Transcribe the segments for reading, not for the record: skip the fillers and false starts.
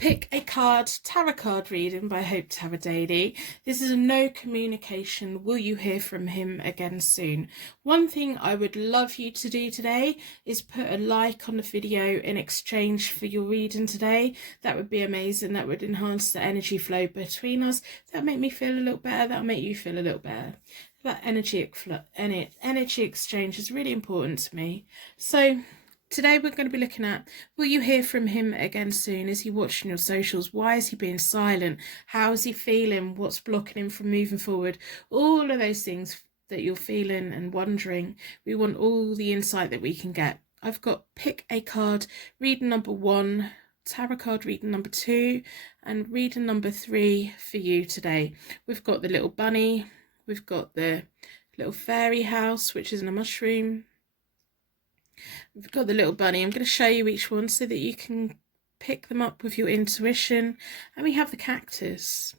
Pick a card, tarot card reading by Hope Tarot Daily. This is a no communication. Will you hear from him again soon? One thing I would love you to do today is put a like on the video in exchange for your reading today. That would be amazing. That would enhance the energy flow between us. That'll make me feel a little better. That'll make you feel a little better. That energy exchange is really important to me. So today we're going to be looking at, will you hear from him again soon? Is he watching your socials? Why is he being silent? How is he feeling? What's blocking him from moving forward? All of those things that you're feeling and wondering. We want all the insight that we can get. I've got pick a card, reading number 1, tarot card reading number 2, and reading number 3 for you today. We've got the little bunny. We've got the little fairy house, which is in a mushroom. We've got the little bunny. I'm going to show you each one so that you can pick them up with your intuition. And we have the cactus.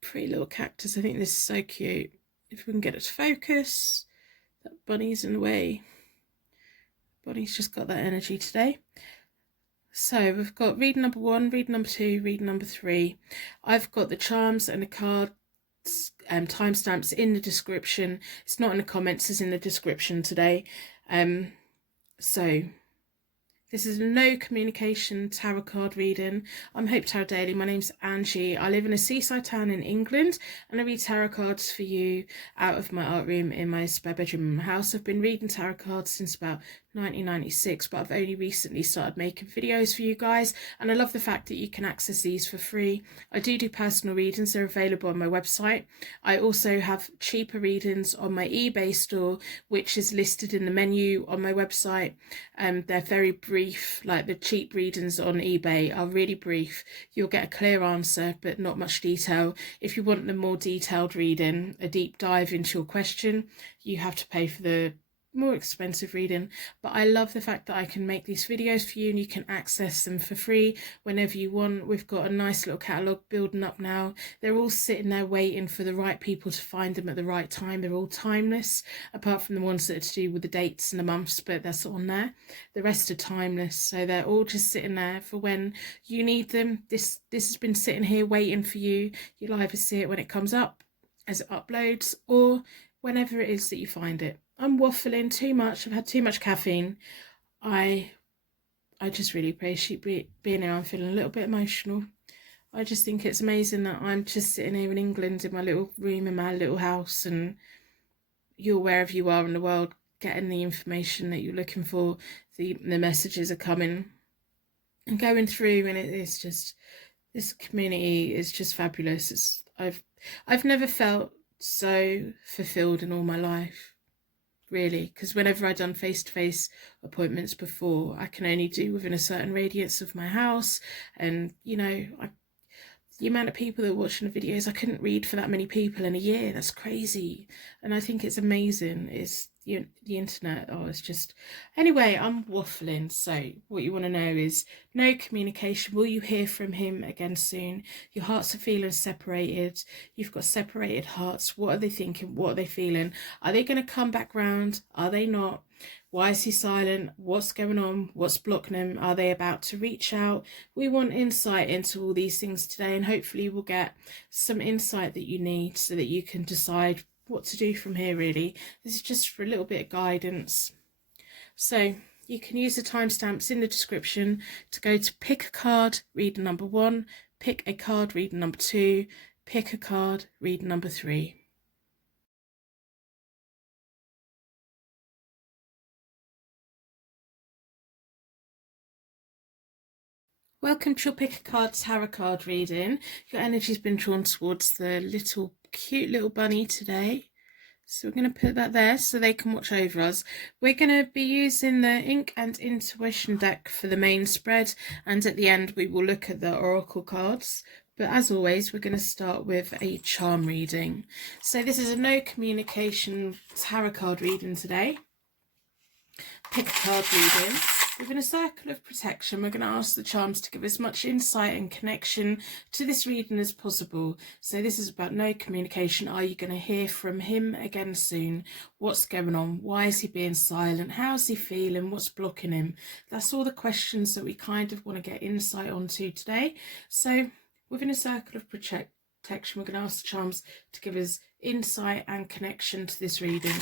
Pretty little cactus. I think this is so cute. If we can get it to focus. That bunny's in the way. Bunny's just got that energy today. So we've got reading number 1, reading number 2, reading number 3. I've got the charms and the cards timestamps in the description. It's not in the comments, it's in the description today. So this is no communication tarot card reading. I'm Hope Tarot Daily. My name's Angie. I live in a seaside town in England and I read tarot cards for you out of my art room in my spare bedroom in my house. I've been reading tarot cards since about 1996, but I've only recently started making videos for you guys, and I love the fact that you can access these for free. I do personal readings. They're available on my website. I also have cheaper readings on my eBay store, which is listed in the menu on my website. They're very brief. Like the cheap readings on eBay are really brief. You'll get a clear answer but not much detail. If you want the more detailed reading, a deep dive into your question, you have to pay for the more expensive reading. But I love the fact that I can make these videos for you and you can access them for free whenever you want. We've got a nice little catalogue building up now. They're all sitting there waiting for the right people to find them at the right time. They're all timeless, apart from the ones that are to do with the dates and the months, but that's on there. The rest are timeless, so they're all just sitting there for when you need them. This has been sitting here waiting for you. You'll either see it when it comes up as it uploads or whenever it is that you find it. I'm waffling too much. I've had too much caffeine. I just really appreciate being here. I'm feeling a little bit emotional. I just think it's amazing that I'm just sitting here in England in my little room in my little house, and you're wherever you are in the world getting the information that you're looking for. The messages are coming and going through, and it's just, this community is just fabulous. I've never felt so fulfilled in all my life, really, because whenever I've done face-to-face appointments before, I can only do within a certain radius of my house, and you know, the amount of people that are watching the videos, I couldn't read for that many people in a year. That's crazy. And I think it's amazing. It's the internet. Oh, it's just, anyway, I'm waffling. So what you want to know is no communication. Will you hear from him again soon? Your hearts are feeling separated. You've got separated hearts. What are they thinking? What are they feeling? Are they going to come back round? Are they not? Why is he silent? What's going on? What's blocking him? Are they about to reach out? We want insight into all these things today, and hopefully we'll get some insight that you need so that you can decide what to do from here, really. This is just for a little bit of guidance. So you can use the timestamps in the description to go to pick a card, reading number 1, pick a card, reading number 2, pick a card, reading number 3. Welcome to your pick a card tarot card reading. Your energy's been drawn towards the little cute little bunny today. So we're going to put that there so they can watch over us. We're going to be using the Ink and Intuition deck for the main spread, and at the end we will look at the oracle cards. But as always, we're going to start with a charm reading. So this is a no communication tarot card reading today. Pick a card reading. Within a circle of protection, we're going to ask the charms to give as much insight and connection to this reading as possible. So this is about no communication. Are you going to hear from him again soon? What's going on? Why is he being silent? How's he feeling? What's blocking him? That's all the questions that we kind of want to get insight onto today. So within a circle of protection, we're going to ask the charms to give us insight and connection to this reading.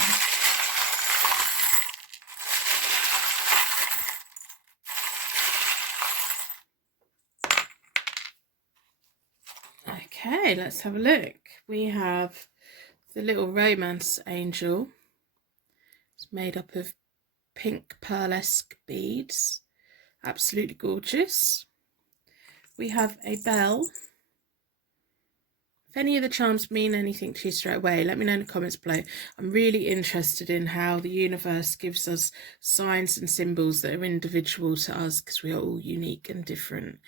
Okay, let's have a look. We have the little romance angel. It's made up of pink pearlesque beads. Absolutely gorgeous. We have a bell. If any of the charms mean anything to you straight away, let me know in the comments below. I'm really interested in how the universe gives us signs and symbols that are individual to us, because we are all unique and different.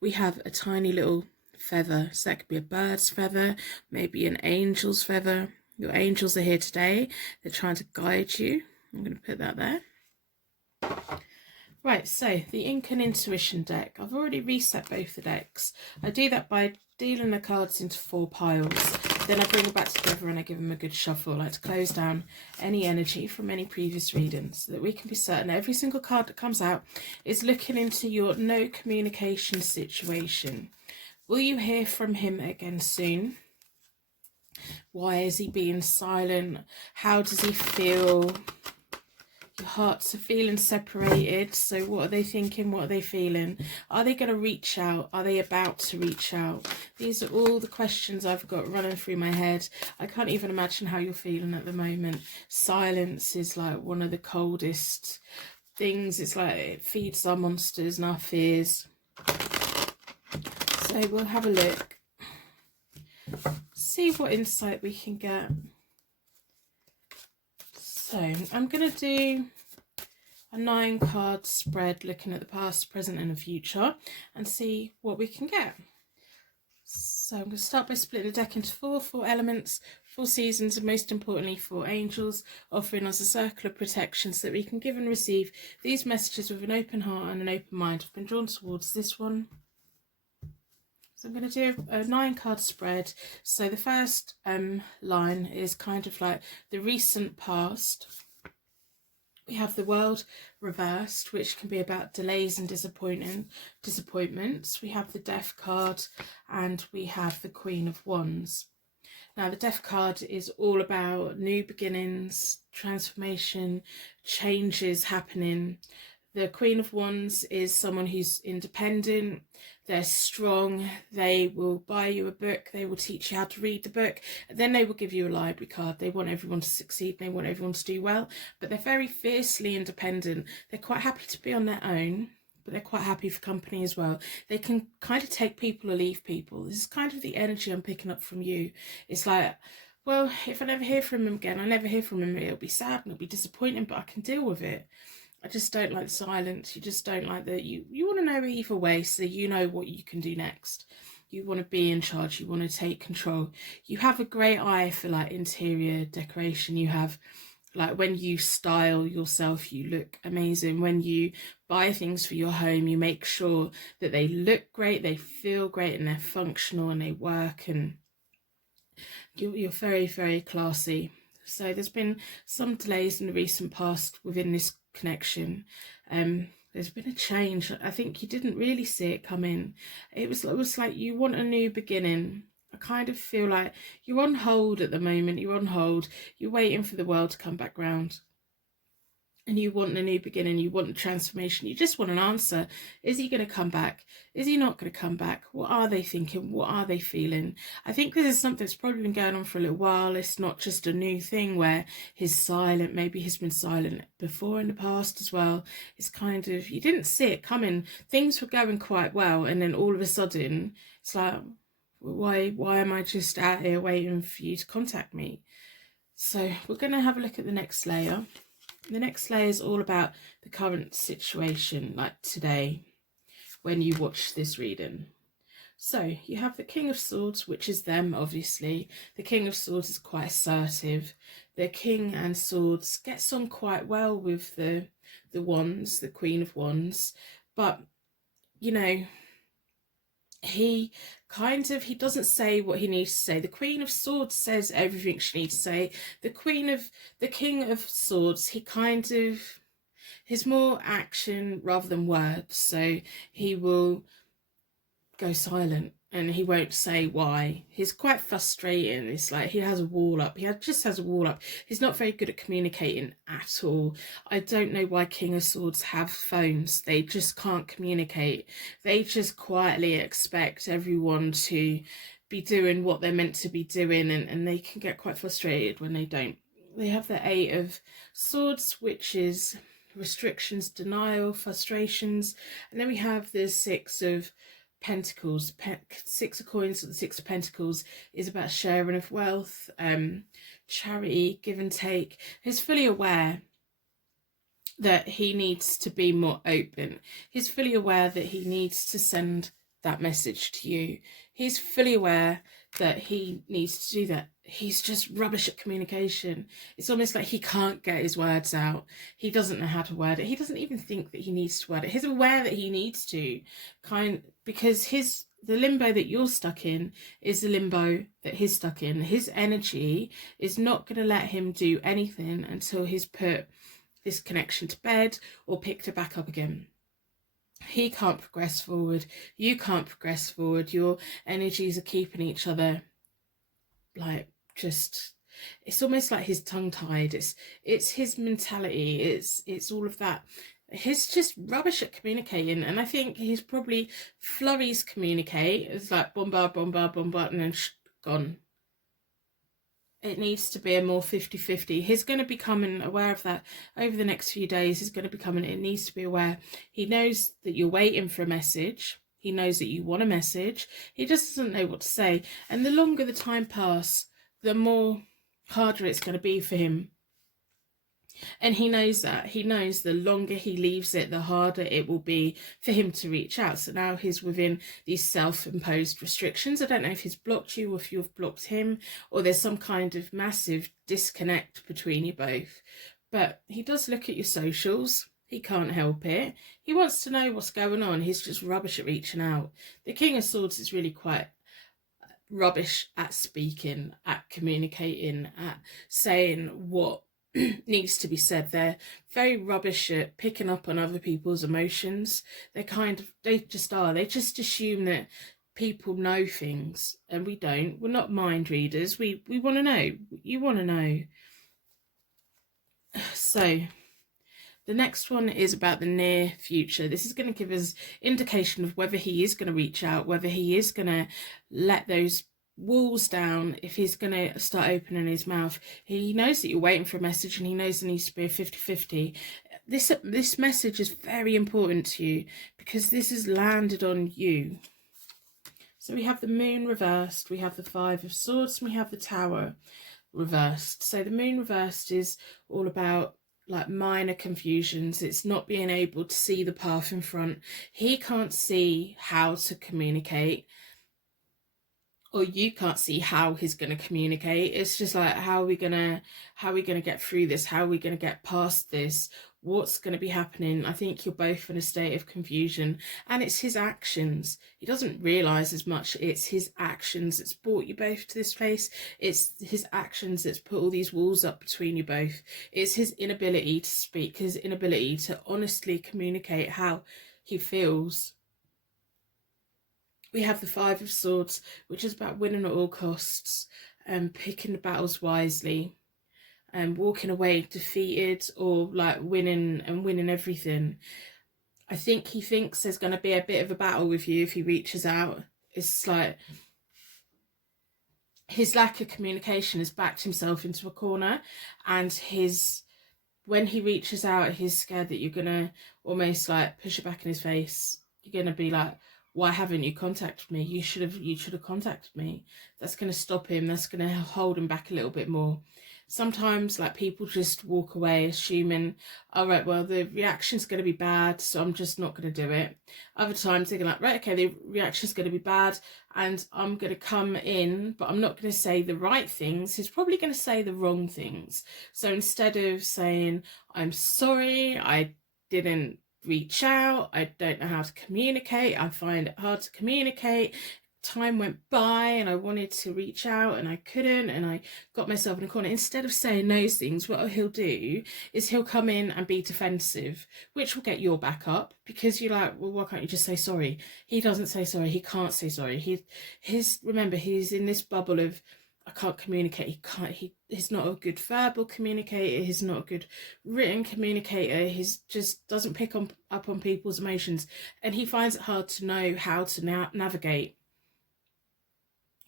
We have a tiny little feather, so that could be a bird's feather, maybe an angel's feather. Your angels are here today. They're trying to guide you. I'm going to put that there. Right, so the Ink and Intuition deck. I've already reset both the decks. I do that by dealing the cards into 4 piles. Then I bring them back together and I give them a good shuffle. I like to close down any energy from any previous readings so that we can be certain every single card that comes out is looking into your no communication situation. Will you hear from him again soon? Why is he being silent? How does he feel? Your hearts are feeling separated. So what are they thinking? What are they feeling? Are they going to reach out? Are they about to reach out? These are all the questions I've got running through my head. I can't even imagine how you're feeling at the moment. Silence is like one of the coldest things. It's like it feeds our monsters and our fears. So we'll have a look, see what insight we can get. So I'm going to do a 9-card spread looking at the past, present and the future and see what we can get. So I'm going to start by splitting the deck into 4 elements, 4 seasons, and most importantly 4 angels, offering us a circle of protection so that we can give and receive these messages with an open heart and an open mind. I've been drawn towards this one. So I'm going to do a 9-card spread. So the first line is kind of like the recent past. We have the World reversed, which can be about delays and disappointments. We have the Death card and we have the Queen of Wands. Now the Death card is all about new beginnings, transformation, changes happening. The Queen of Wands is someone who's independent, they're strong, they will buy you a book, they will teach you how to read the book, and then they will give you a library card. They want everyone to succeed, they want everyone to do well, but they're very fiercely independent. They're quite happy to be on their own, but they're quite happy for company as well. They can kind of take people or leave people. This is kind of the energy I'm picking up from you. It's like, well, if I never hear from him again, I never hear from him, it'll be sad and it'll be disappointing, but I can deal with it. I just don't like the silence. You just don't like that. You want to know either way so you know what you can do next. You want to be in charge. You want to take control. You have a great eye for like interior decoration. You have like when you style yourself, you look amazing. When you buy things for your home, you make sure that they look great, they feel great and they're functional and they work, and you're very, very classy. So there's been some delays in the recent past within this connection. There's been a change. I think you didn't really see it coming. It was like you want a new beginning. I kind of feel like you're on hold at the moment. You're on hold. You're waiting for the world to come back round. And you want a new beginning, you want a transformation, you just want an answer. Is he going to come back? Is he not going to come back? What are they thinking? What are they feeling? I think this is something that's probably been going on for a little while. It's not just a new thing where he's silent. Maybe he's been silent before in the past as well. It's kind of, you didn't see it coming. Things were going quite well, and then all of a sudden, it's like, why am I just out here waiting for you to contact me? So we're going to have a look at the next layer. The next layer is all about the current situation, like today, when you watch this reading. So you have the King of Swords, which is them, obviously. The King of Swords is quite assertive. The King and Swords gets on quite well with the Wands, the Queen of Wands. But, you know, he doesn't say what he needs to say. The Queen of Swords says everything she needs to say. The King of Swords, he's more action rather than words. So he will go silent and he won't say why. He's quite frustrating. It's like he has a wall up. Just has a wall up. He's not very good at communicating at all. I don't know why King of Swords have phones. They just can't communicate. They just quietly expect everyone to be doing what they're meant to be doing, and they can get quite frustrated when they don't. They have the Eight of Swords, which is restrictions, denial, frustrations. And then we have the Six of Pentacles. Six of Coins or the Six of Pentacles is about sharing of wealth, charity, give and take. He's fully aware that he needs to be more open. He's fully aware that he needs to send that message to you. He's fully aware that he needs to do that. He's just rubbish at communication. It's almost like he can't get his words out. He doesn't know how to word it. He doesn't even think that he needs to word it. He's aware that he needs to, because the limbo that you're stuck in is the limbo that he's stuck in. His energy is not going to let him do anything until he's put this connection to bed or picked it back up again. He can't progress forward. You can't progress forward. Your energies are keeping each other like just, it's almost like he's tongue tied. It's his mentality. It's all of that. He's just rubbish at communicating, and I think he's probably flurries communicate. It's like bombard, bombard, bombard, and then gone. It needs to be a more 50-50. He's going to be becoming aware of that over the next few days. He's going to become, it needs to be aware. He knows that you're waiting for a message. He knows that you want a message. He just doesn't know what to say. And the longer the time passes, the more harder it's going to be for him. And he knows that. He knows the longer he leaves it, the harder it will be for him to reach out. So now he's within these self-imposed restrictions. I don't know if he's blocked you or if you've blocked him, or there's some kind of massive disconnect between you both. But he does look at your socials. He can't help it. He wants to know what's going on. He's just rubbish at reaching out. The King of Swords is really quite rubbish at speaking, at communicating, at saying what needs to be said. They're very rubbish at picking up on other people's emotions. They just are. They just assume that people know things, and we don't. We're not mind readers. We want to know. You want to know. So the next one is about the near future. This is going to give us indication of whether he is going to reach out, whether he is going to let those walls down, if he's going to start opening his mouth. He knows that you're waiting for a message, and he knows there needs to be a 50-50. This message is very important to you because this has landed on you. So we have the Moon reversed, we have the Five of Swords, and we have the Tower reversed. So the Moon reversed is all about like minor confusions. It's not being able to see the path in front. He can't see how to communicate, or you can't see how he's going to communicate. It's just like, how are we going to get through this? How are we going to get past this? What's going to be happening? I think you're both in a state of confusion, and it's his actions. He doesn't realise as much. It's his actions that's brought you both to this place. It's his actions that's put all these walls up between you both. It's his inability to speak, his inability to honestly communicate how he feels. We have the Five of Swords, which is about winning at all costs, and picking the battles wisely, and walking away defeated, or like winning everything. I think he thinks there's going to be a bit of a battle with you if he reaches out. It's like his lack of communication has backed himself into a corner, and when he reaches out, he's scared that you're going to almost like push it back in his face. You're going to be like, why haven't you contacted me? You should have contacted me. That's going to stop him. That's going to hold him back a little bit more. Sometimes like people just walk away assuming, all right, well, the reaction's going to be bad, so I'm just not going to do it. Other times they're like, right, okay, the reaction's going to be bad and I'm going to come in, but I'm not going to say the right things. He's probably going to say the wrong things. So instead of saying, I'm sorry, I didn't reach out, I don't know how to communicate, I find it hard to communicate, time went by and I wanted to reach out and I couldn't, and I got myself in a corner. Instead of saying those things, what he'll do is he'll come in and be defensive, which will get your back up, because you're like, well, why can't you just say sorry? He doesn't say sorry. He can't say sorry. Remember, he's in this bubble of, I can't communicate. He's not a good verbal communicator. He's not a good written communicator. He's just doesn't pick up on people's emotions, and he finds it hard to know how to navigate.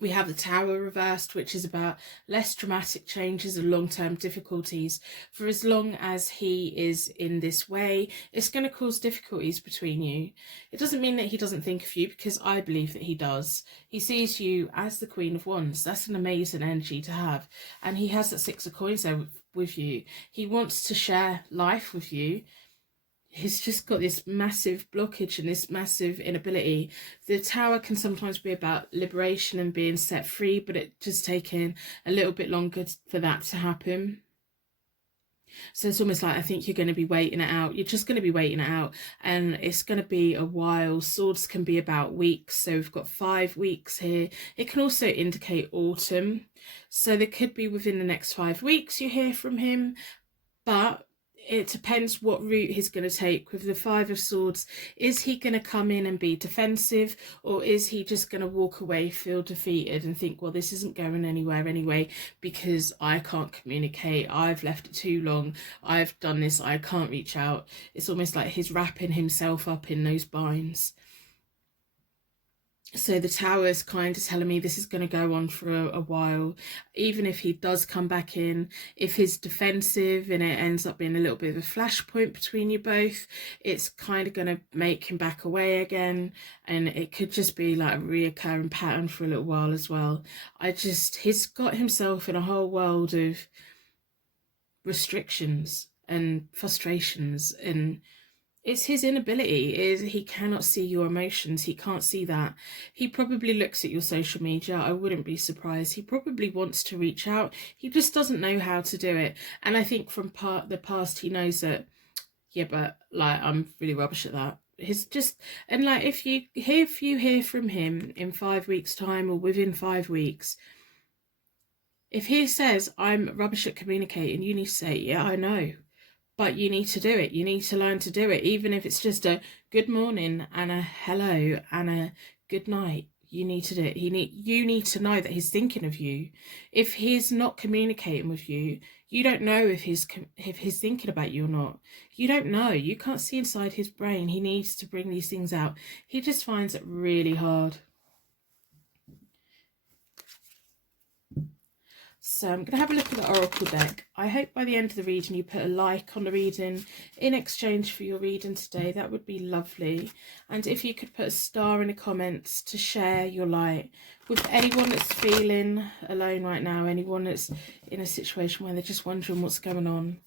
We have the Tower reversed, which is about less dramatic changes and long-term difficulties. For as long as he is in this way, it's going to cause difficulties between you. It doesn't mean that he doesn't think of you, because I believe that he does. He sees you as the Queen of Wands. That's an amazing energy to have. And he has that Six of Coins there with you. He wants to share life with you. He's just got this massive blockage and this massive inability. The Tower can sometimes be about liberation and being set free, but it's just taking a little bit longer for that to happen. So it's almost like, I think you're going to be waiting it out. You're just going to be waiting it out, and it's going to be a while. Swords can be about weeks, so we've got 5 weeks here. It can also indicate autumn, so there could be within the next 5 weeks you hear from him, but it depends what route he's going to take. With the Five of Swords, is he going to come in and be defensive, or is he just going to walk away, feel defeated and think, well, this isn't going anywhere anyway because I can't communicate, I've left it too long, I've done this, I can't reach out. It's almost like he's wrapping himself up in those binds. So the Tower is kind of telling me this is going to go on for a while. Even if he does come back in, if he's defensive and it ends up being a little bit of a flashpoint between you both, it's kind of going to make him back away again. And it could just be like a reoccurring pattern for a little while as well. He's got himself in a whole world of restrictions and frustrations, and it's his inability, is he cannot see your emotions. He can't see that. He probably looks at your social media. I wouldn't be surprised. He probably wants to reach out. He just doesn't know how to do it. And I think from the past, he knows that, yeah, but like, I'm really rubbish at that. And like, if you hear from him in 5 weeks' time or within 5 weeks, if he says, I'm rubbish at communicating, you need to say, yeah, I know. But you need to do it. You need to learn to do it. Even if it's just a good morning and a hello and a good night, you need to do it. You need to know that he's thinking of you. If he's not communicating with you, you don't know if he's thinking about you or not. You don't know. You can't see inside his brain. He needs to bring these things out. He just finds it really hard. So I'm going to have a look at the Oracle deck. I hope by the end of the reading you put a like on the reading in exchange for your reading today. That would be lovely. And if you could put a star in the comments to share your light with anyone that's feeling alone right now, anyone that's in a situation where they're just wondering what's going on.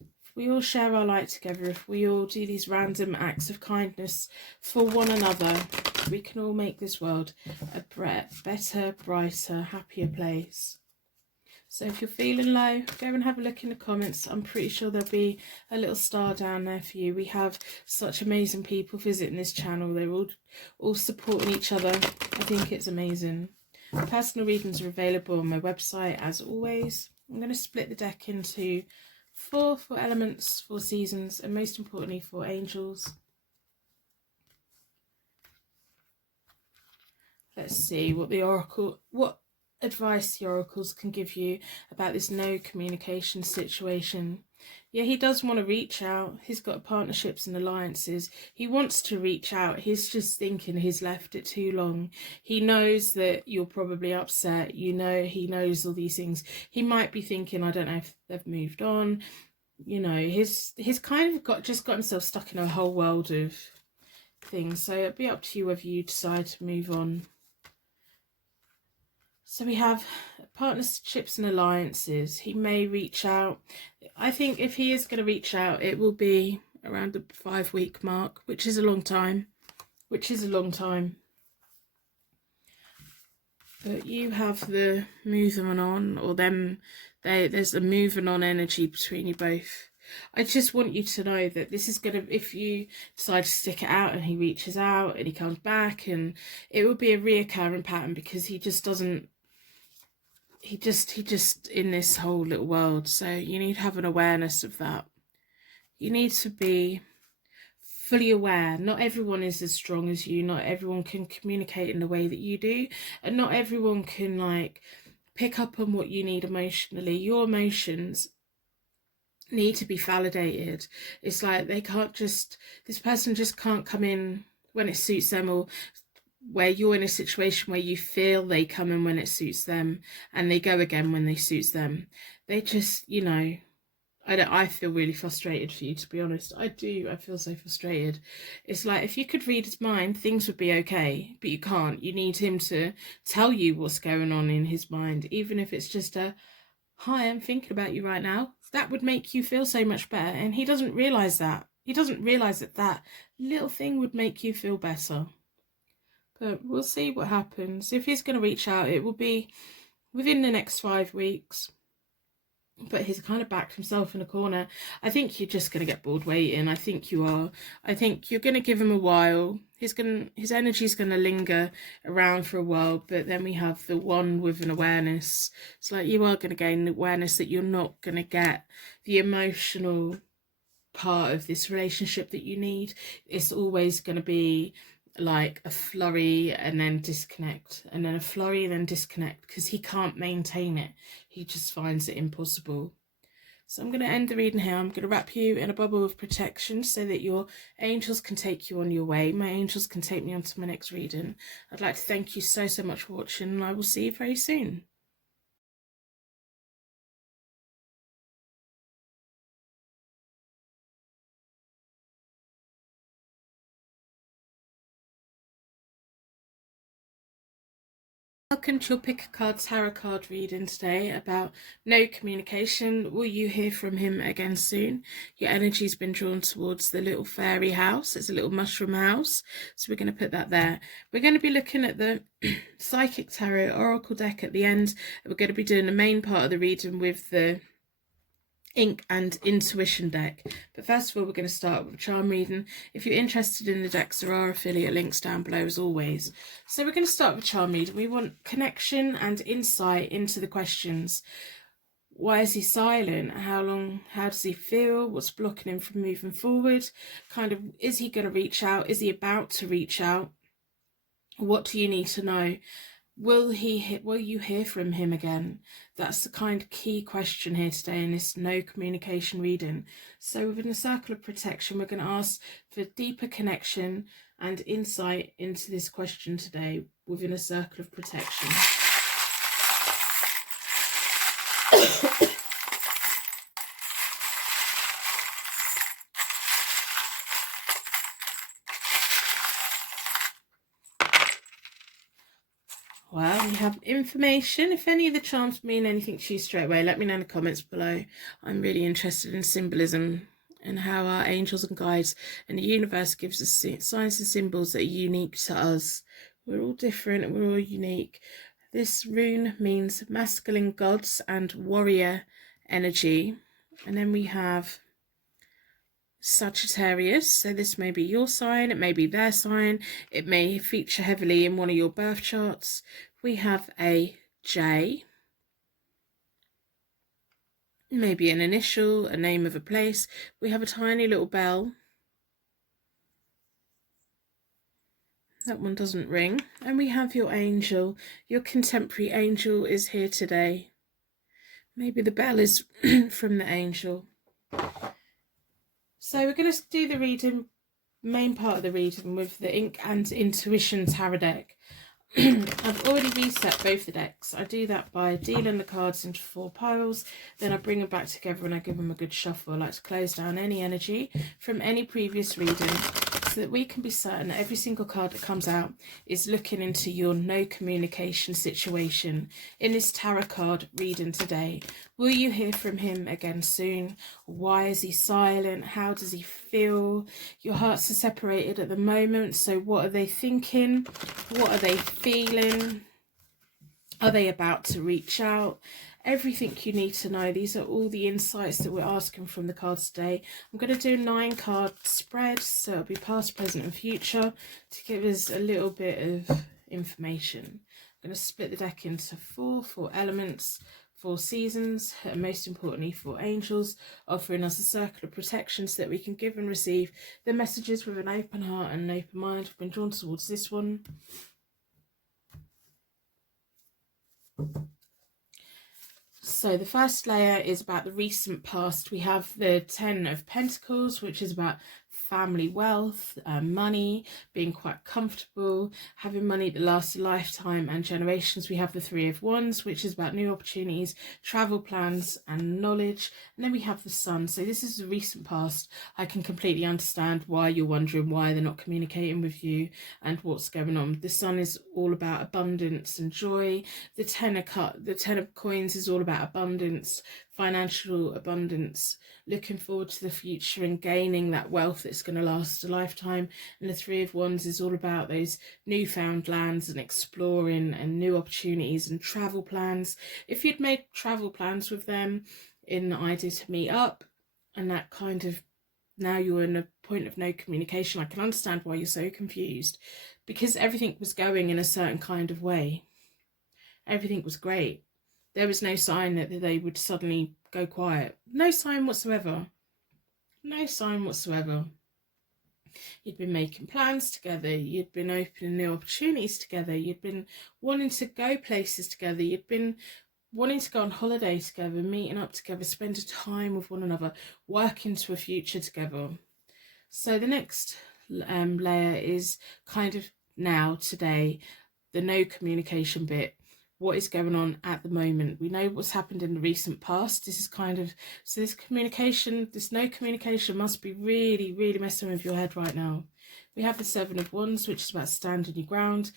If we all share our light together, if we all do these random acts of kindness for one another, we can all make this world a better, brighter, happier place. So if you're feeling low, go and have a look in the comments. I'm pretty sure there'll be a little star down there for you. We have such amazing people visiting this channel. They're all supporting each other. I think it's amazing. Personal readings are available on my website as always. I'm going to split the deck into four elements, 4 seasons, and most importantly 4 angels. Let's see what advice the oracles can give you about this no communication situation. Yeah, he does want to reach out. He's got partnerships and alliances. He wants to reach out. He's just thinking he's left it too long. He knows that you're probably upset. You know, he knows all these things. He might be thinking, I don't know if they've moved on. You know, he's kind of got himself stuck in a whole world of things. So it'll be up to you whether you decide to move on. So we have partnerships and alliances. He may reach out. I think if he is going to reach out, it will be around the 5-week mark, which is a long time. But you have the moving on, or them. There's a moving on energy between you both. I just want you to know that this is going to, if you decide to stick it out and he reaches out and he comes back, and it will be a reoccurring pattern, because he just doesn't, he just in this whole little world. So you need to have an awareness of that. You need to be fully aware. Not everyone is as strong as you. Not everyone can communicate in the way that you do, and not everyone can like pick up on what you need emotionally. Your emotions need to be validated. It's like they can't just, this person just can't come in when it suits them, or where you're in a situation where you feel they come in when it suits them and they go again when they suits them. They just, you know, I feel really frustrated for you, to be honest. I do. I feel so frustrated. It's like, if you could read his mind, things would be okay, but you can't. You need him to tell you what's going on in his mind, even if it's just a, hi, I'm thinking about you right now. That would make you feel so much better. And he doesn't realise that. He doesn't realise that that little thing would make you feel better. But we'll see what happens. If he's going to reach out, it will be within the next 5 weeks. But he's kind of backed himself in a corner. I think you're just going to get bored waiting. I think you are. I think you're going to give him a while. His energy's going to linger around for a while. But then we have the one with an awareness. It's like you are going to gain awareness that you're not going to get the emotional part of this relationship that you need. It's always going to be like a flurry and then disconnect, and then a flurry and then disconnect, because he can't maintain it. He just finds it impossible. So I'm going to end the reading here. I'm going to wrap you in a bubble of protection so that your angels can take you on your way. My angels can take me on to my next reading. I'd like to thank you so much for watching, and I will see you very soon. Welcome to your Pick a Card Tarot card reading today about no communication. Will you hear from him again soon? Your energy's been drawn towards the little fairy house. It's a little mushroom house. So we're going to put that there. We're going to be looking at the Psychic Tarot Oracle deck at the end. We're going to be doing the main part of the reading with the Ink and Intuition deck. But first of all, we're going to start with a charm reading. If you're interested in the decks, there are affiliate links down below as always. So we're going to start with charm reading. We want connection and insight into the questions. Why is he silent? How does he feel? What's blocking him from moving forward? Kind of, is he going to reach out? Is he about to reach out? What do you need to know? Will you hear from him again? That's the kind of key question here today in this no communication reading. So within the circle of protection, we're going to ask for deeper connection and insight into this question today within a circle of protection. Well, you have information. If any of the charms mean anything to you straight away, let me know in the comments below. I'm really interested in symbolism and how our angels and guides and the universe gives us signs and symbols that are unique to us. We're all different and we're all unique. This rune means masculine gods and warrior energy. And then we have Sagittarius, so this may be your sign, it may be their sign, it may feature heavily in one of your birth charts. We have a J, maybe an initial, a name of a place. We have a tiny little bell. That one doesn't ring. And we have your angel. Your contemporary angel is here today. Maybe the bell is from the angel. So we're going to do the reading, main part of the reading, with the Ink and Intuition Tarot deck. I've already reset both the decks. I do that by dealing the cards into 4 piles, then I bring them back together and I give them a good shuffle. I like to close down any energy from any previous reading so that we can be certain that every single card that comes out is looking into your no communication situation in this tarot card reading today. Will you hear from him again soon? Why is he silent? How does he feel? Your hearts are separated at the moment, so what are they thinking? What are they feeling? Are they about to reach out? Everything you need to know. These are all the insights that we're asking from the cards today. I'm going to do 9 card spread, so it'll be past, present and future to give us a little bit of information. I'm going to split the deck into 4 elements, 4 seasons, and most importantly 4 angels, offering us a circle of protection so that we can give and receive the messages with an open heart and an open mind. I've been drawn towards this one. So the first layer is about the recent past. We have the 10 of Pentacles, which is about family wealth, money, being quite comfortable, having money that lasts a lifetime and generations. We have the 3 of Wands, which is about new opportunities, travel plans and knowledge. And then we have the Sun. So this is the recent past. I can completely understand why you're wondering why they're not communicating with you and what's going on. The Sun is all about abundance and joy. The 10 of Coins is all about abundance, financial abundance, looking forward to the future and gaining that wealth that's going to last a lifetime. And the 3 of Wands is all about those newfound lands and exploring and new opportunities and travel plans. If you'd made travel plans with them in the idea to meet up, and that kind of, now you're in a point of no communication, I can understand why you're so confused, because everything was going in a certain kind of way. Everything was great. There was no sign that they would suddenly go quiet. No sign whatsoever. No sign whatsoever. You'd been making plans together. You'd been opening new opportunities together. You'd been wanting to go places together. You'd been wanting to go on holiday together, meeting up together, spending time with one another, working to a future together. So the next layer is kind of now, today, the no communication bit. What is going on at the moment? We know what's happened in the recent past. This is kind of, so this communication, this no communication must be really, really messing with your head right now. We have the 7 of Wands, which is about standing your ground,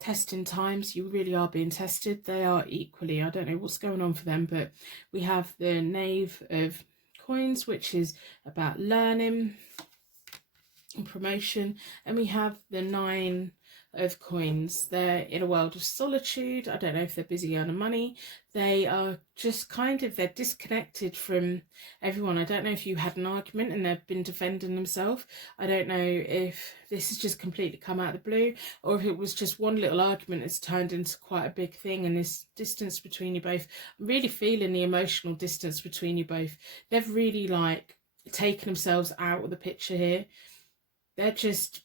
testing times. You really are being tested. They are equally. I don't know what's going on for them, but we have the Knave of Coins, which is about learning and promotion, and we have the 9 of Coins. They're in a world of solitude. I don't know if they're busy earning money. They are just kind of, they're disconnected from everyone. I don't know if you had an argument and they've been defending themselves. I don't know if this has just completely come out of the blue, or if it was just one little argument that's turned into quite a big thing, and this distance between you both. I'm really feeling the emotional distance between you both. They've really like taken themselves out of the picture here. They're just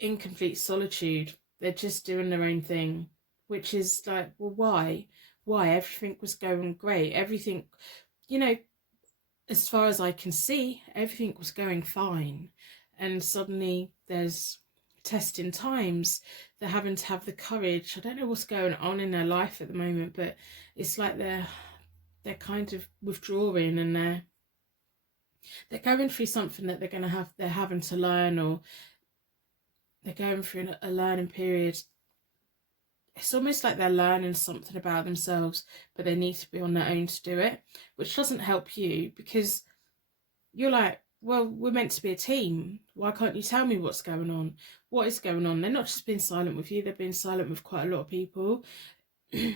in complete solitude. They're just doing their own thing, which is like, well, why? Why? Everything was going great. Everything, you know, as far as I can see, everything was going fine. And suddenly there's testing times. They're having to have the courage. I don't know what's going on in their life at the moment, but it's like they're kind of withdrawing, and they're going through something that they're having to learn, or they're going through a learning period. It's almost like they're learning something about themselves, but they need to be on their own to do it, which doesn't help you, because you're like, well, we're meant to be a team. Why can't you tell me what's going on? What is going on? They're not just being silent with you, they're being silent with quite a lot of people. I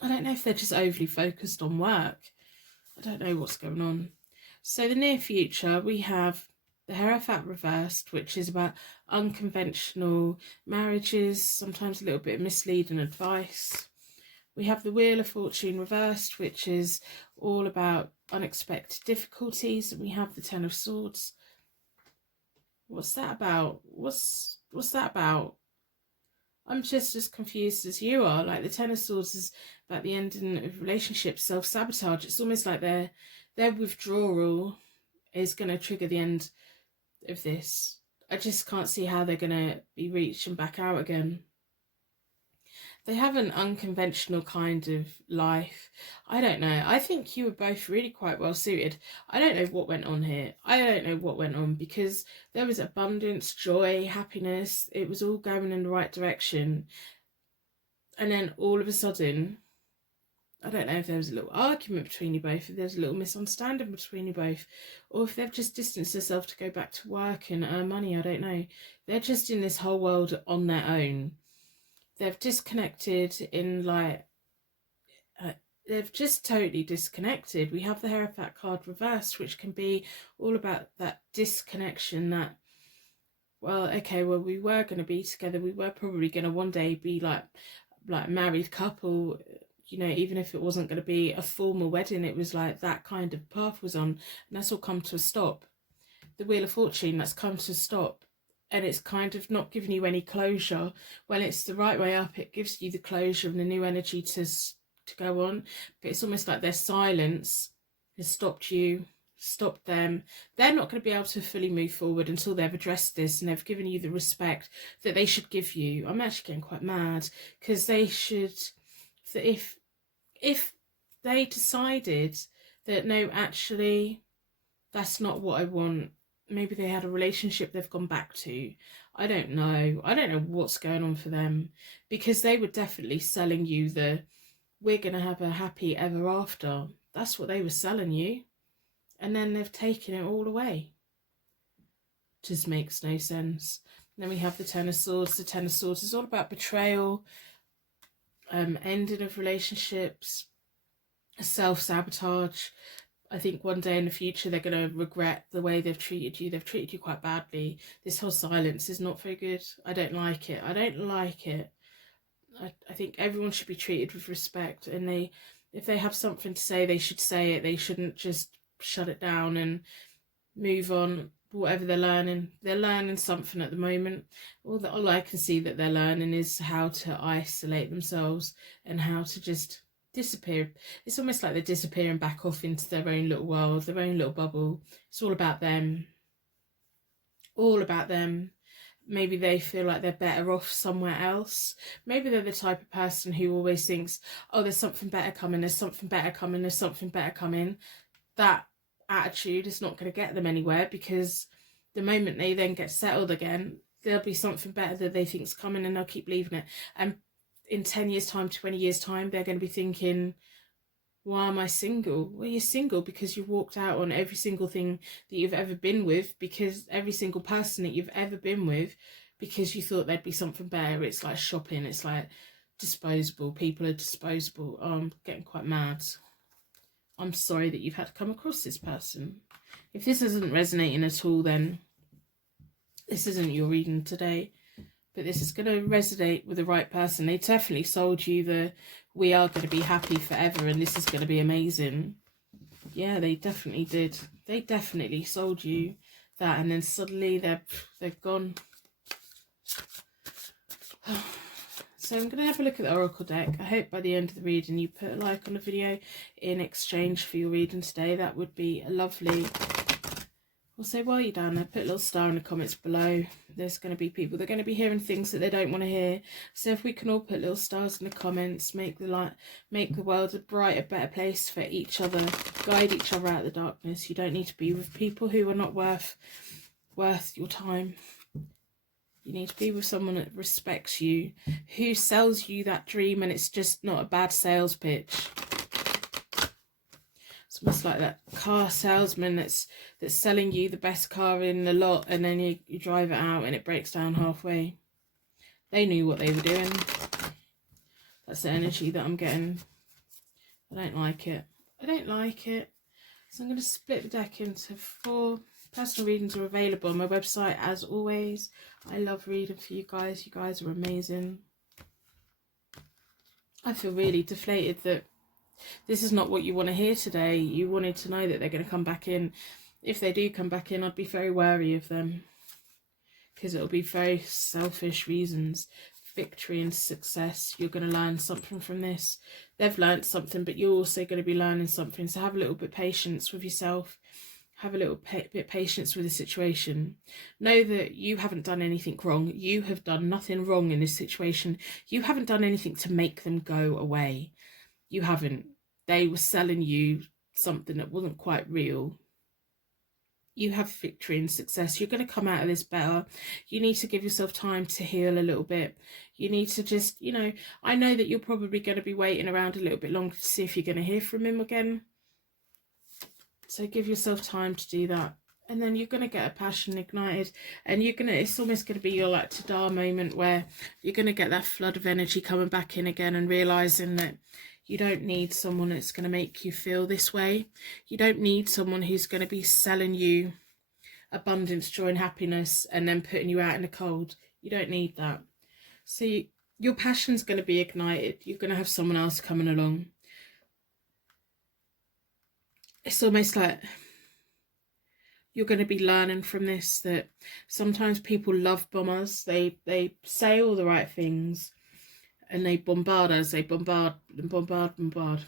don't know if they're just overly focused on work. I don't know what's going on. So the near future, we have the Hierophant reversed, which is about unconventional marriages, sometimes a little bit of misleading advice. We have the Wheel of Fortune reversed, which is all about unexpected difficulties. And we have the 10 of Swords. What's that about? What's that about? I'm just as confused as you are. Like, the 10 of Swords is about the ending of relationships, self-sabotage. It's almost like their withdrawal is going to trigger the end of this. I just can't see how they're going to be reaching back out again. They have an unconventional kind of life. I don't know. I think you were both really quite well suited. I don't know what went on here. I don't know what went on, because there was abundance, joy, happiness. It was all going in the right direction. And then all of a sudden, I don't know if there was a little argument between you both, if there's a little misunderstanding between you both, or if they've just distanced themselves to go back to work and earn money. I don't know. They're just in this whole world on their own. They've disconnected in like, they've just totally disconnected. We have the Hierophant card reversed, which can be all about that disconnection, that, well, okay, well, we were going to be together. We were probably going to one day be like a married couple, you know, even if it wasn't going to be a formal wedding. It was like that kind of path was on, and that's all come to a stop. The Wheel of Fortune, that's come to a stop, and it's kind of not giving you any closure. When it's the right way up, it gives you the closure and the new energy to go on, but it's almost like their silence has stopped you, stopped them. They're not going to be able to fully move forward until they've addressed this and they've given you the respect that they should give you. I'm actually getting quite mad, because they should, if they decided that, no, actually, that's not what I want. Maybe they had a relationship they've gone back to. I don't know. I don't know what's going on for them, because they were definitely selling you the, we're going to have a happy ever after. That's what they were selling you. And then they've taken it all away. Just makes no sense. And then we have the Ten of Swords. The Ten of Swords is all about betrayal, ending of relationships, self-sabotage. I think one day in the future they're going to regret the way they've treated you. They've treated you quite badly. This whole silence is not very good. I don't like it. I don't like it. I think everyone should be treated with respect, and if they have something to say, they should say it. They shouldn't just shut it down and move on. Whatever they're learning something at the moment. All I can see that they're learning is how to isolate themselves and how to just disappear. It's almost like they're disappearing back off into their own little world, their own little bubble. It's all about them. All about them. Maybe they feel like they're better off somewhere else. Maybe they're the type of person who always thinks, oh, there's something better coming, there's something better coming, there's something better coming. That attitude is not going to get them anywhere, because the moment they then get settled again, there'll be something better that they think's coming, and they'll keep leaving it. And in 10 years' time, 20 years' time, they're going to be thinking, why am I single? Well, you're single because you walked out on every single thing that you've ever been with, because every single person that you've ever been with, because you thought there'd be something better. It's like shopping. It's like disposable. People are disposable. Oh, I'm getting quite mad. I'm sorry that you've had to come across this person. If this isn't resonating at all, then this isn't your reading today. But this is going to resonate with the right person. They definitely sold you the, we are going to be happy forever and this is going to be amazing. Yeah, they definitely did. They definitely sold you that, and then suddenly they're gone. So I'm going to have a look at the Oracle deck. I hope by the end of the reading you put a like on the video in exchange for your reading today. That would be lovely. Also, while you're down there, put a little star in the comments below. There's going to be people that are going to be hearing things that they don't want to hear. So if we can all put little stars in the comments, make the world a brighter, better place for each other, guide each other out of the darkness. You don't need to be with people who are not worth your time. You need to be with someone that respects you, who sells you that dream, and it's just not a bad sales pitch. It's almost like that car salesman that's selling you the best car in the lot, and then you drive it out and it breaks down halfway. They knew what they were doing. That's the energy that I'm getting. I don't like it. I don't like it. So I'm going to split the deck into 4. Personal readings are available on my website as always. I love reading for you guys. You guys are amazing. I feel really deflated that this is not what you want to hear today. You wanted to know that they're going to come back in. If they do come back in, I'd be very wary of them, because it'll be very selfish reasons. Victory and success. You're going to learn something from this. They've learned something, but you're also going to be learning something. So have a little bit of patience with yourself. have a little bit of patience with the situation. Know that you haven't done anything wrong. You have done nothing wrong in this situation. You haven't done anything to make them go away. You haven't. They were selling you something that wasn't quite real. You have victory and success. You're going to come out of this better. You need to give yourself time to heal a little bit. You need to just, you know, I know that you're probably going to be waiting around a little bit longer to see if you're going to hear from him again. So give yourself time to do that. And then you're going to get a passion ignited, and you're going to, it's almost going to be your like ta-da moment where you're going to get that flood of energy coming back in again and realizing that you don't need someone that's going to make you feel this way. You don't need someone who's going to be selling you abundance, joy and happiness and then putting you out in the cold. You don't need that. So your passion's going to be ignited. You're going to have someone else coming along. It's almost like you're going to be learning from this that sometimes people love bombers. They say all the right things and they bombard us. They bombard and bombard,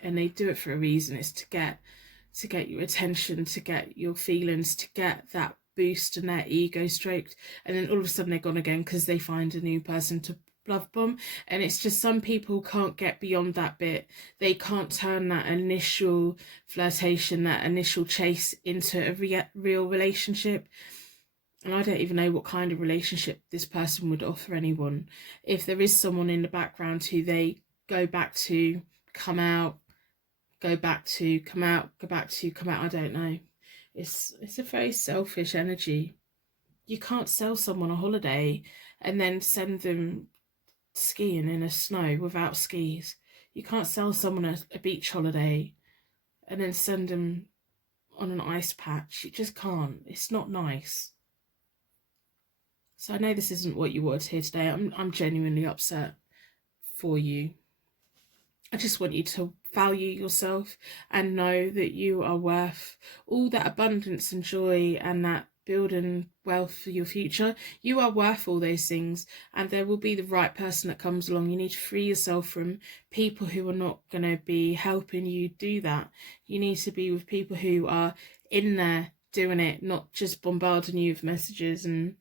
and they do it for a reason. It's to get your attention, to get your feelings, to get that boost and that ego stroked, and then all of a sudden they're gone again because they find a new person to love bomb. And it's just some people can't get beyond that bit. They can't turn that initial flirtation, that initial chase into a real relationship. And I don't even know what kind of relationship this person would offer anyone. If there is someone in the background who they go back to, come out, go back to, come out, go back to, come out, I don't know. It's a very selfish energy. You can't sell someone a holiday and then send them skiing in the snow without skis. You can't sell someone a beach holiday and then send them on an ice patch. You just can't. It's not nice. So I know this isn't what you wanted to hear today. I'm genuinely upset for you. I just want you to value yourself and know that you are worth all that abundance and joy and that building wealth for your future. You are worth all those things, and there will be the right person that comes along. You need to free yourself from people who are not going to be helping you do that. You need to be with people who are in there doing it, not just bombarding you with messages and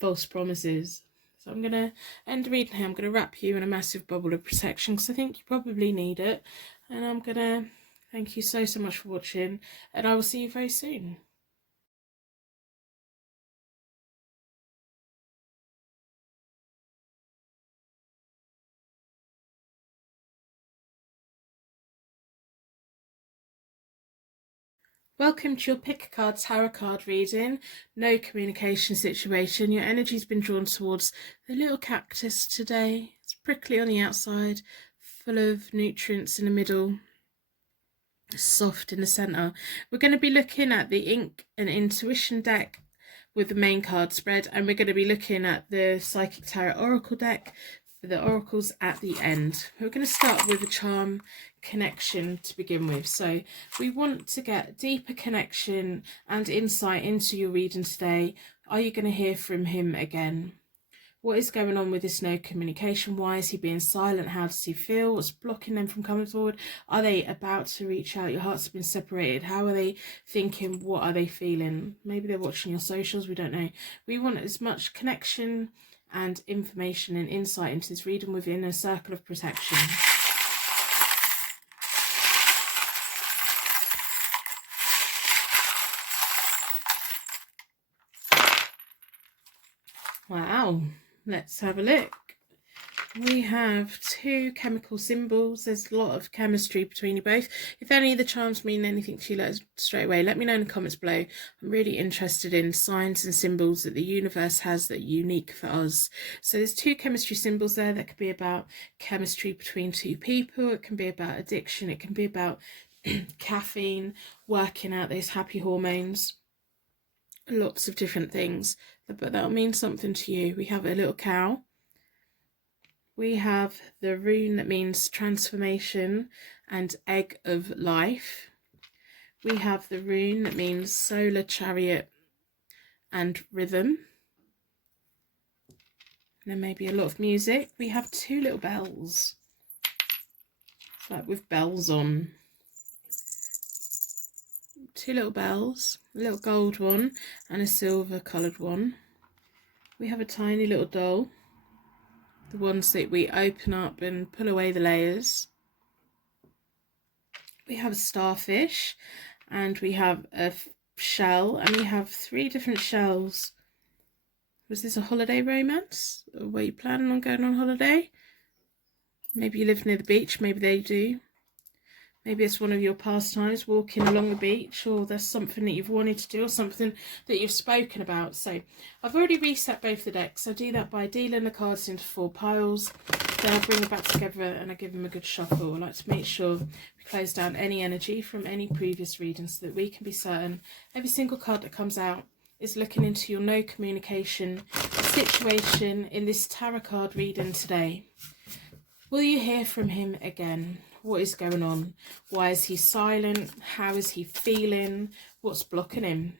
false promises. So I'm going to end the reading here. I'm going to wrap you in a massive bubble of protection because I think you probably need it. And I'm going to thank you so much for watching, and I will see you very soon. Welcome to your pick a card tarot card reading. No communication situation. Your energy's been drawn towards the little cactus today. It's prickly on the outside, full of nutrients in the middle, soft in the centre. We're going to be looking at the Ink and Intuition deck with the main card spread, and we're going to be looking at the Psychic Tarot Oracle deck for the oracles at the end. We're going to start with a charm connection to begin with. So we want to get deeper connection and insight into your reading today. Are you going to hear from him again? What is going on with this no communication? Why is he being silent? How does he feel? What's blocking them from coming forward? Are they about to reach out? Your hearts have been separated. How are they thinking? What are they feeling? Maybe they're watching your socials. We don't know. We want as much connection and information and insight into this reading within a circle of protection. Wow, let's have a look. We have two chemical symbols. There's a lot of chemistry between you both. If any of the charms mean anything to you, let us straight away. Let me know in the comments below. I'm really interested in signs and symbols that the universe has that are unique for us. So there's two chemistry symbols there. That could be about chemistry between two people. It can be about addiction. It can be about caffeine, working out those happy hormones. Lots of different things. But that'll mean something to you. We have a little cow. We have the rune that means transformation and egg of life. We have the rune that means solar chariot and rhythm. There may be a lot of music. We have two little bells. It's like with bells on. two little bells, a little gold one and a silver coloured one. We have a tiny little doll, the ones that we open up and pull away the layers. We have a starfish, and we have a shell, and we have 3 different shells. Was this a holiday romance? Or were you planning on going on holiday? Maybe you live near the beach, maybe they do. Maybe it's one of your pastimes, walking along the beach, or there's something that you've wanted to do, or something that you've spoken about. So I've already reset both the decks. I do that by dealing the cards into 4 piles. Then I bring them back together and I give them a good shuffle. I like to make sure we close down any energy from any previous readings so that we can be certain every single card that comes out is looking into your no communication situation in this tarot card reading today. Will you hear from him again? What is going on? Why is he silent? How is he feeling? What's blocking him?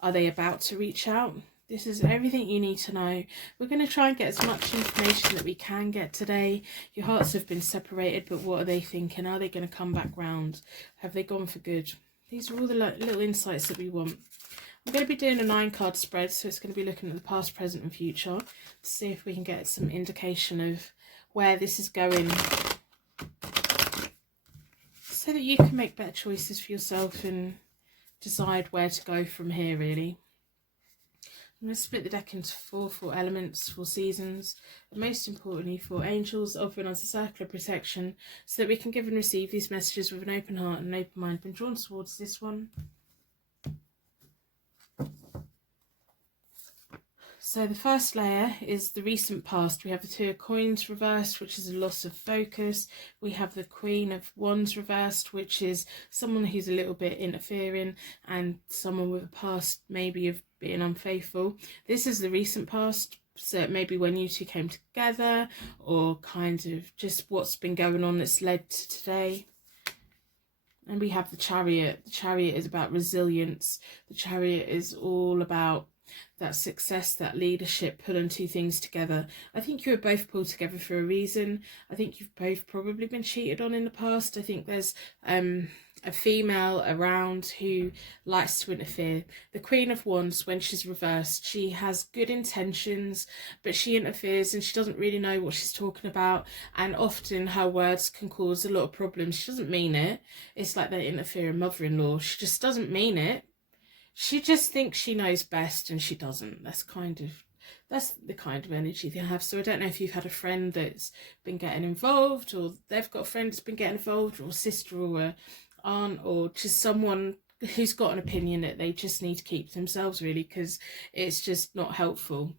Are they about to reach out? This is everything you need to know. We're going to try and get as much information that we can get today. Your hearts have been separated, but what are they thinking? Are they going to come back round? Have they gone for good? These are all the little insights that we want. I'm going to be doing a 9-card spread, so it's going to be looking at the past, present and future to see if we can get some indication of where this is going, so that you can make better choices for yourself and decide where to go from here, really. I'm going to split the deck into 4 elements, 4 seasons, and most importantly 4 angels offering us a circle of protection so that we can give and receive these messages with an open heart and an open mind. Been drawn towards this one. So the first layer is the recent past. We have the 2 of coins reversed, which is a loss of focus. We have the Queen of Wands reversed, which is someone who's a little bit interfering and someone with a past maybe of being unfaithful. This is the recent past, so maybe when you 2 came together, or kind of just what's been going on that's led to today. And we have the Chariot. The Chariot is about resilience. The Chariot is all about that success, that leadership, pulling 2 things together. I think you were both pulled together for a reason. I think you've both probably been cheated on in the past. I think there's a female around who likes to interfere. The Queen of Wands, when she's reversed, she has good intentions, but she interferes and she doesn't really know what she's talking about, and often her words can cause a lot of problems. She doesn't mean it. It's like that interfering mother-in-law. She just doesn't mean it. She just thinks she knows best and she doesn't. That's the kind of energy they have. So I don't know if you've had a friend that's been getting involved, or they've got a friend that's been getting involved, or a sister or a aunt, or just someone who's got an opinion that they just need to keep to themselves, really, because it's just not helpful.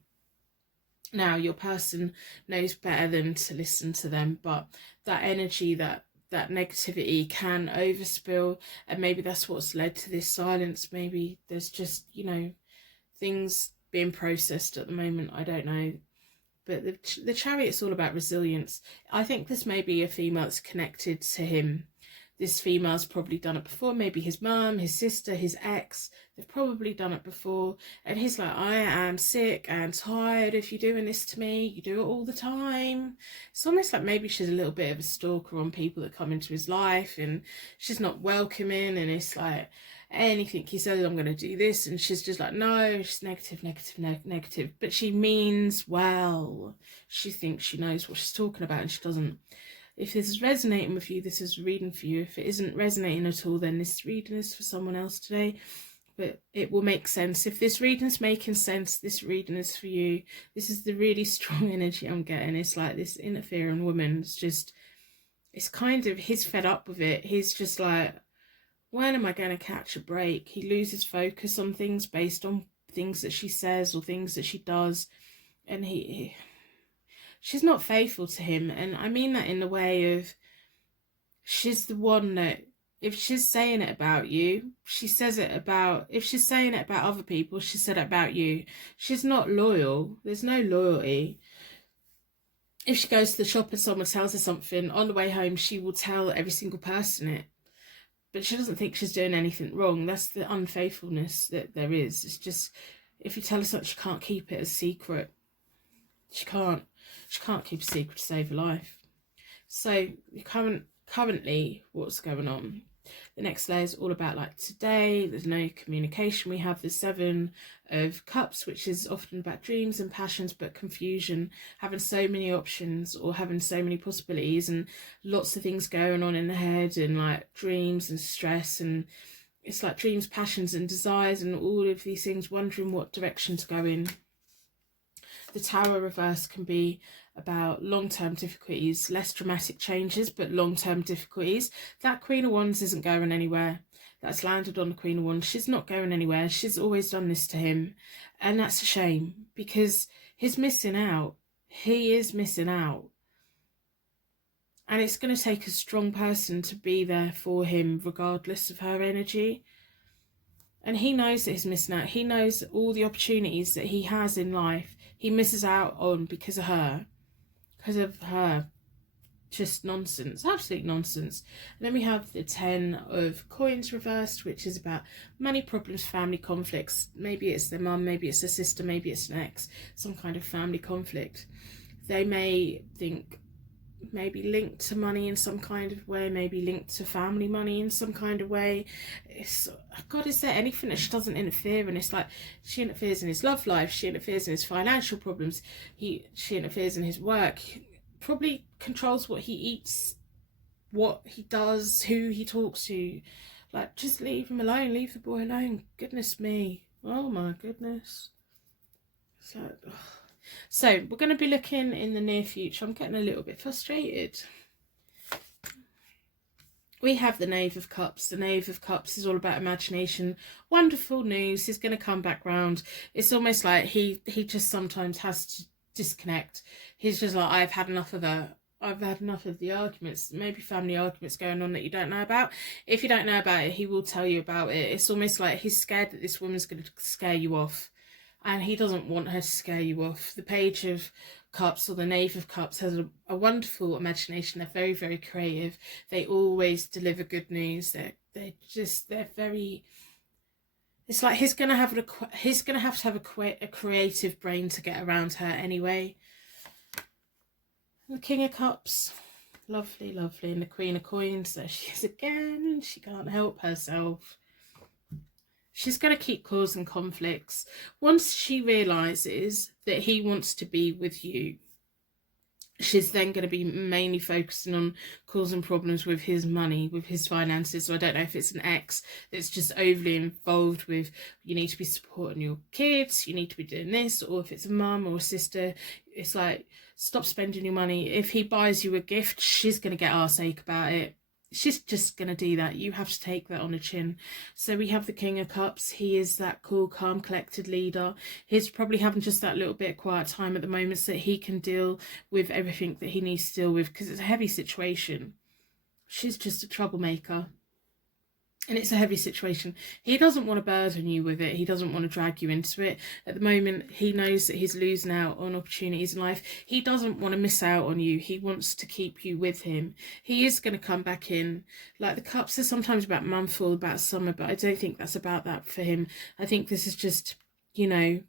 Now, your person knows better than to listen to them, but that energy, that negativity can overspill, and maybe that's what's led to this silence. Maybe there's just, you know, things being processed at the moment. I don't know. But the Chariot's all about resilience. I think this may be a female that's connected to him. This female's probably done it before. Maybe his mum, his sister, his ex. They've probably done it before. And he's like, I am sick and tired of you doing this to me. You do it all the time. It's almost like maybe she's a little bit of a stalker on people that come into his life, and she's not welcoming, and it's like anything he says, I'm going to do this, and she's just like, no, she's negative. But she means well. She thinks she knows what she's talking about, and she doesn't. If this is resonating with you, this is a reading for you. If it isn't resonating at all, then this reading is for someone else today. But it will make sense. If this reading is making sense, this reading is for you. This is the really strong energy I'm getting. It's like this interfering woman. It's just, it's kind of, he's fed up with it. He's just like, when am I going to catch a break? He loses focus on things based on things that she says or things that she does. And she's not faithful to him. And I mean that in the way of, she's the one that, if she's saying it about you, she says it about, if she's saying it about other people, she said it about you. She's not loyal. There's no loyalty. If she goes to the shop and someone tells her something, on the way home, she will tell every single person it. But she doesn't think she's doing anything wrong. That's the unfaithfulness that there is. It's just, if you tell her something, she can't keep it a secret. She can't keep a secret to save her life. So currently, what's going on? The next layer is all about like today. There's no communication. We have the 7 of Cups, which is often about dreams and passions, but confusion, having so many options or having so many possibilities and lots of things going on in the head, and like dreams and stress, and it's like dreams, passions and desires and all of these things, wondering what direction to go in. The Tower reverse can be about long-term difficulties, less dramatic changes, but long-term difficulties. That Queen of Wands isn't going anywhere. That's landed on the Queen of Wands. She's not going anywhere. She's always done this to him. And that's a shame, because he's missing out. He is missing out. And it's going to take a strong person to be there for him, regardless of her energy. And he knows that he's missing out. He knows all the opportunities that he has in life, he misses out on because of her. Because of her just nonsense, absolute nonsense. And then we have the 10 of Coins reversed, which is about money problems, family conflicts. Maybe it's their mum, maybe it's a sister, maybe it's an ex, some kind of family conflict. They may think maybe linked to money in some kind of way, maybe linked to family money in some kind of way. It's, God, is there anything that she doesn't interfere in? It's like she interferes in his love life, she interferes in his financial problems, she interferes in his work, probably controls what he eats, what he does, who he talks to. Like, just leave him alone, leave the boy alone. Goodness me, oh my goodness. So we're going to be looking in the near future. I'm getting a little bit frustrated. We have the Knave of Cups. The Knave of Cups is all about imagination. Wonderful news. He's going to come back round. It's almost like he just sometimes has to disconnect. He's just like, I've had enough of her. I've had enough of the arguments, maybe family arguments going on that you don't know about. If you don't know about it, he will tell you about it. It's almost like he's scared that this woman's going to scare you off. And he doesn't want her to scare you off. The Page of Cups, or the Knave of Cups, has a wonderful imagination. They're very, very creative. They always deliver good news. They're very. It's like he's gonna have to have a creative brain to get around her anyway. The King of Cups, lovely, lovely, and the Queen of Coins. There she is again. She can't help herself. She's going to keep causing conflicts. Once she realises that he wants to be with you, she's then going to be mainly focusing on causing problems with his money, with his finances. So I don't know if it's an ex that's just overly involved with, you need to be supporting your kids, you need to be doing this, or if it's a mum or a sister, it's like, stop spending your money. If he buys you a gift, she's going to get arsehake about it. She's just going to do that. You have to take that on the chin. So we have the King of Cups. He is that cool, calm, collected leader. He's probably having just that little bit of quiet time at the moment so that he can deal with everything that he needs to deal with, because it's a heavy situation. She's just a troublemaker. And it's a heavy situation. He doesn't want to burden you with it. He doesn't want to drag you into it. At the moment, he knows that he's losing out on opportunities in life. He doesn't want to miss out on you. He wants to keep you with him. He is going to come back in. Like the Cups are sometimes about monthful, about summer, but I don't think that's about that for him. I think this is just, you know,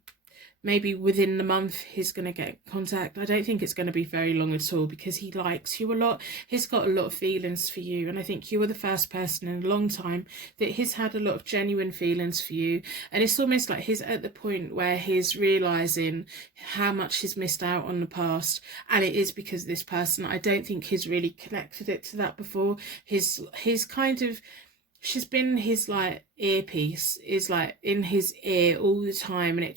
maybe within the month he's going to get contact. I don't think it's going to be very long at all, because he likes you a lot. He's got a lot of feelings for you, and I think you were the first person in a long time that he's had a lot of genuine feelings for you. And it's almost like he's at the point where he's realising how much he's missed out on the past, and it is because of this person. I don't think he's really connected it to that before. His kind of, she's been his like earpiece, is like in his ear all the time, and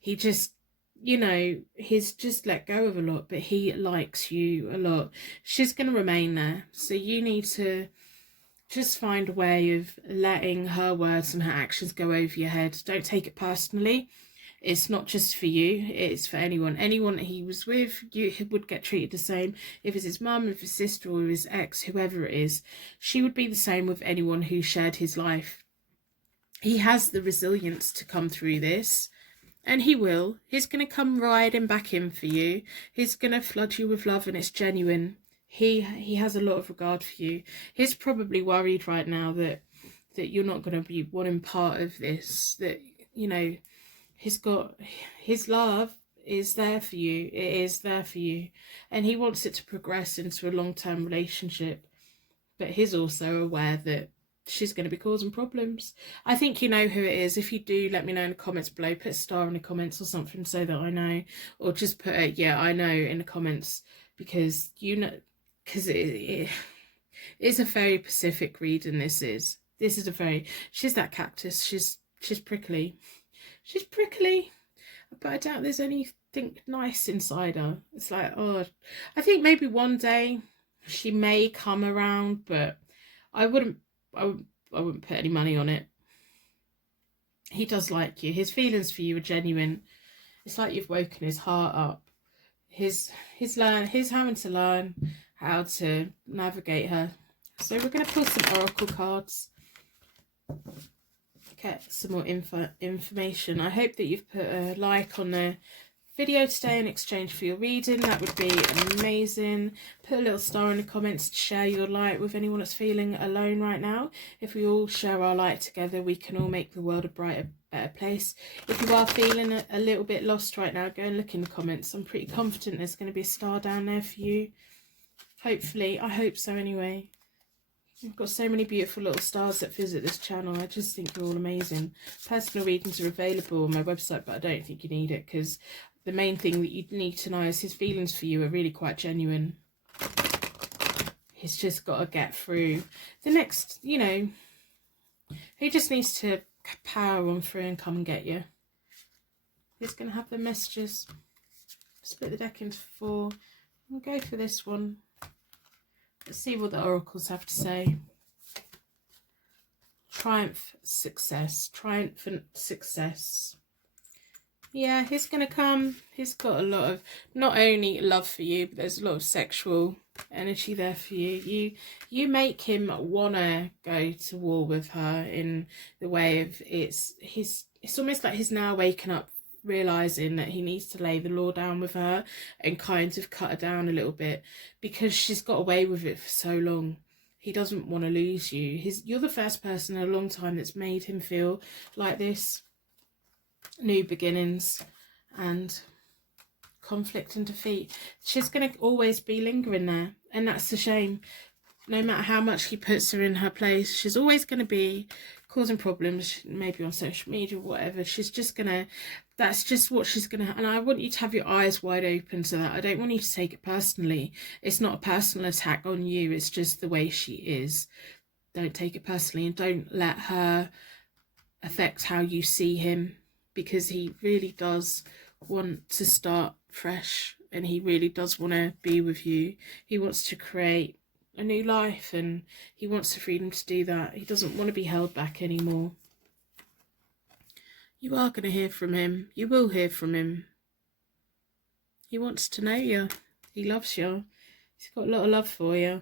he just, you know, he's just let go of a lot, but he likes you a lot. She's going to remain there, so you need to just find a way of letting her words and her actions go over your head. Don't take it personally. It's not just for you, it's for anyone. Anyone that he was with, you would get treated the same. If it's his mum, if his sister, or his ex, whoever it is, she would be the same with anyone who shared his life. He has the resilience to come through this, and he will. He's going to come riding back in for you. He's going to flood you with love, and it's genuine. He has a lot of regard for you. He's probably worried right now that you're not going to be wanting part of this, that, you know, he's got, his love is there for you. It is there for you. And he wants it to progress into a long-term relationship. But he's also aware that she's going to be causing problems. I think you know who it is. If you do, let me know in the comments below. Put a star in the comments or something so that I know. Or just put a, yeah, I know in the comments, because you know, because it is a very Pacific reading. This is a very, she's that cactus. She's prickly. She's prickly. But I doubt there's anything nice inside her. It's like, oh, I think maybe one day she may come around, but I wouldn't put any money on it. He does like you. His feelings for you are genuine. It's like you've woken his heart up. He's having to learn how to navigate her. So we're going to pull some oracle cards. Get some more information. I hope that you've put a like on the video today in exchange for your reading. That would be amazing. Put a little star in the comments to share your light with anyone that's feeling alone right now. If we all share our light together, we can all make the world a brighter, better place. If you are feeling a little bit lost right now, go and look in the comments. I'm pretty confident there's going to be a star down there for you. Hopefully. I hope so anyway. We've got so many beautiful little stars that visit this channel. I just think you're all amazing. Personal readings are available on my website, but I don't think you need it, because the main thing that you need to know is his feelings for you are really quite genuine. He's just got to get through the next, you know, he just needs to power on through and come and get you. He's going to have the messages. Split the deck into 4. We'll go for this one. Let's see what the oracles have to say. Triumph, success, triumphant success. Yeah, he's going to come. He's got a lot of, not only love for you, but there's a lot of sexual energy there for you. You make him want to go to war with her in the way of, it's almost like he's now waking up, realizing that he needs to lay the law down with her and kind of cut her down a little bit, because she's got away with it for so long. He doesn't want to lose you. You're the first person in a long time that's made him feel like this. New beginnings and conflict and defeat. She's going to always be lingering there, and that's a shame. No matter how much he puts her in her place, she's always going to be causing problems, maybe on social media or whatever. She's just going to, that's just what she's going to, and I want you to have your eyes wide open to that. I don't want you to take it personally. It's not a personal attack on you. It's just the way she is. Don't take it personally, and don't let her affect how you see him, because he really does want to start fresh, and he really does want to be with you. He wants to create a new life, and he wants the freedom to do that. He doesn't want to be held back anymore. You are going to hear from him. You will hear from him. He wants to know you. He loves you. He's got a lot of love for you.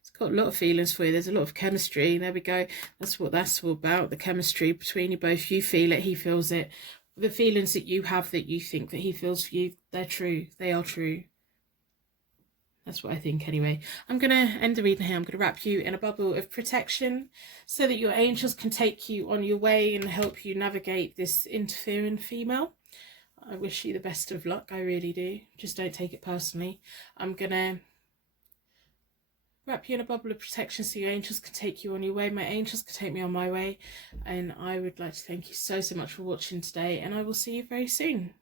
He's got a lot of feelings for you. There's a lot of chemistry. There we go. That's what that's all about. The chemistry between you both. You feel it. He feels it. The feelings that you have, that you think that he feels for you, they're true. They are true. That's what I think anyway. I'm going to end the reading here. I'm going to wrap you in a bubble of protection so that your angels can take you on your way and help you navigate this interfering female. I wish you the best of luck. I really do. Just don't take it personally. I'm going to wrap you in a bubble of protection so your angels can take you on your way. My angels can take me on my way. And I would like to thank you so much for watching today. And I will see you very soon.